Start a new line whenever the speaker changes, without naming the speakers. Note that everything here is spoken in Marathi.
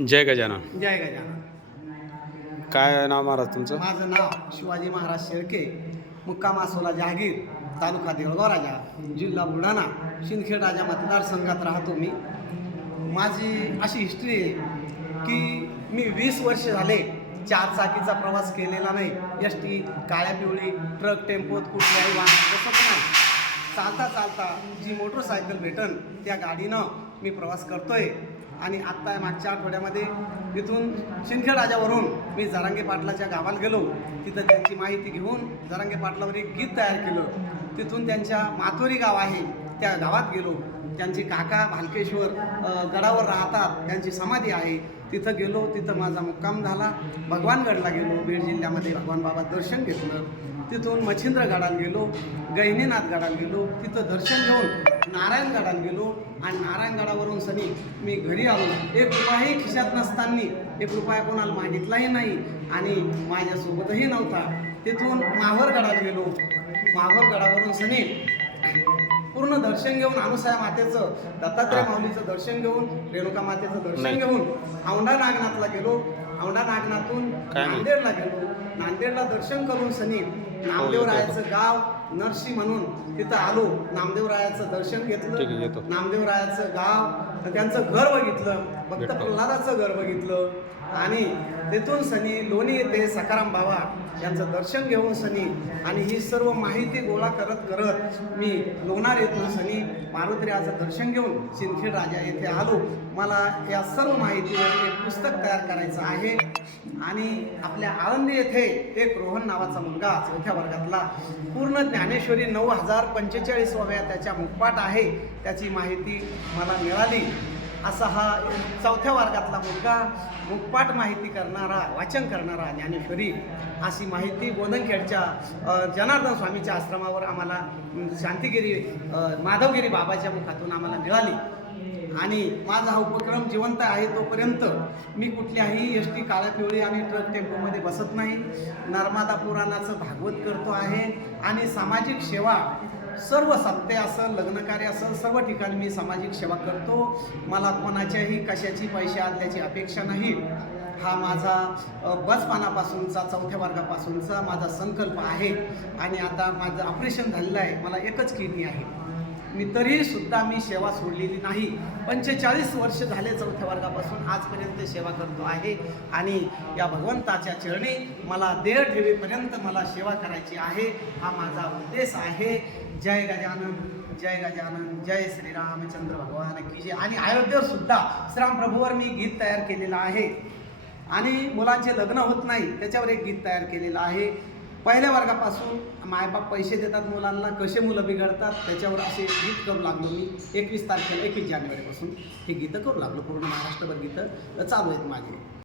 जय गजानन.
जय गजानन.
काय नाव महाराज तुमचं?
माझं नाव शिवाजी महाराज शेळके मुक्काम आसोला जहागीर तालुका देवळगाव राजा जिल्हा बुलढाणा शिंदखेड राजा मतदारसंघात राहतो मी. माझी अशी हिस्ट्री आहे की मी वीस वर्ष झाले चार चाकीचा प्रवास केलेला नाही. एस टी काळ्या पिवळी ट्रक टेम्पोत कुठल्याही वाहन बसत नाही चालता चालता जी मोटरसायकल भेटन त्या गाडीनं मी प्रवास करतोय. आणि आत्ता मागच्या आठवड्यामध्ये इथून शिंदखेड राजावरून मी जरांगे पाटलाच्या गावाला गेलो. तिथं त्यांची माहिती घेऊन जरांगे पाटलावर एक गीत तयार केलं. तिथून त्यांच्या माथुरी गाव आहे त्या गावात गेलो. त्यांचे काका भालकेश्वर गडावर राहतात त्यांची समाधी आहे. तिथं गेलो तिथं माझा मुक्काम झाला. भगवानगडला गेलो बीड जिल्ह्यामध्ये भगवान बाबा दर्शन घेतलं. तिथून मच्छिंद्र गडाला गेलो गहिनीनाथ गडाला गेलो. तिथं दर्शन घेऊन नारायण गडाला गेलो आणि नारायण गडावरून सनी मी घरी आलो. एक रुपयाही खिशात नसताना एक रुपया कोणाला मागितलाही नाही आणि माझ्यासोबतही नव्हता. तिथून माहवर गडाला गेलो. माहवर गडावरून सनी पूर्ण दर्शन घेऊन अनुसया मातेचं दत्तात्रय माऊलीचं दर्शन घेऊन रेणुका मातेचं दर्शन. घेऊन औंढा नागनाथला गेलो. औंढा नागनाथून. नांदेडला गेलो. नांदेडला दर्शन करून सनी नामदेवरायाचं गाव नरसी म्हणून तिथं आलो नामदेवरायाचं दर्शन घेतलं
येतो.
नामदेवरायाचं गाव तर त्यांचं घर बघितलं भक्त. प्रल्हादाचं घर बघितलं आणि तिथून सनी लोणी येथे सकाराम बाबा यांचं दर्शन घेऊन सनी आणि ही सर्व माहिती गोळा करत करत मी लोणार येथून सनी मारुद्र्याचं दर्शन घेऊन सिंदखेड राजा येथे आलो मला या सर्व माहितीवर एक पुस्तक तयार करायचं आहे. आणि आपल्या आळंदी येथे एक रोहन नावाचा मुलगा चौथ्या वर्गातला पूर्ण ज्ञानेश्वरी नऊ हजार पंचेचाळीसव्या त्याच्या मुखपाठ आहे. त्याची माहिती मला मिळाली. असा हा चौथ्या वर्गातला मुलगा मुखपाठ माहिती करणारा वाचन करणारा ज्ञानेश्वरी अशी माहिती बोधनखेडच्या जनार्दन स्वामीच्या आश्रमावर आम्हाला शांतिगिरी माधवगिरी बाबाच्या मुखातून आम्हाला मिळाली. आणि माझा हा उपक्रम जिवंत आहे तोपर्यंत मी कुठल्याही एस टी काळ्या पिवळी आणि ट्रक टेम्पोमध्ये बसत नाही. नर्मदा पुराणाचं भागवत करतो आहे आणि सामाजिक सेवा सर्व सप्ते असं लग्नकार्य असं सर्व ठिकाणी मी सामाजिक सेवा करतो. मला कोणाच्याही कशाची पैसे आल्याची अपेक्षा नाही. हा माझा बसपानापासूनचा चौथ्या वर्गापासूनचा माझा संकल्प आहे. आणि आता माझं ऑपरेशन झालेलं आहे. मला एकच किडनी आहे. मी तरीही सुद्धा मी सेवा सोडलेली नाही. पंचेचाळीस वर्ष झाले चौथ्या वर्गापासून आजपर्यंत सेवा करतो आहे आणि या भगवंताच्या चरणी मला देह ठेवीपर्यंत मला सेवा करायची आहे. हा माझा उद्देश आहे. जय गजानन जय गजानन जय श्रीरामचंद्र भगवान की जय. आणि अयोध्येवर सुद्धा श्रीराम प्रभूवर मी गीत तयार केलेलं आहे. आणि मुलांचे लग्न होत नाही त्याच्यावर एक गीत तयार केलेलं आहे. पहिल्या वर्गापासून मायबाप पैसे देतात मुलांना कसे मुलं बिघडतात त्याच्यावर असे गीत करू लागलो मी. एकवीस तारखेला एकवीस जानेवारीपासून हे गीतं करू लागलो पूर्ण महाराष्ट्रभर गीतं चालू आहेत माझे.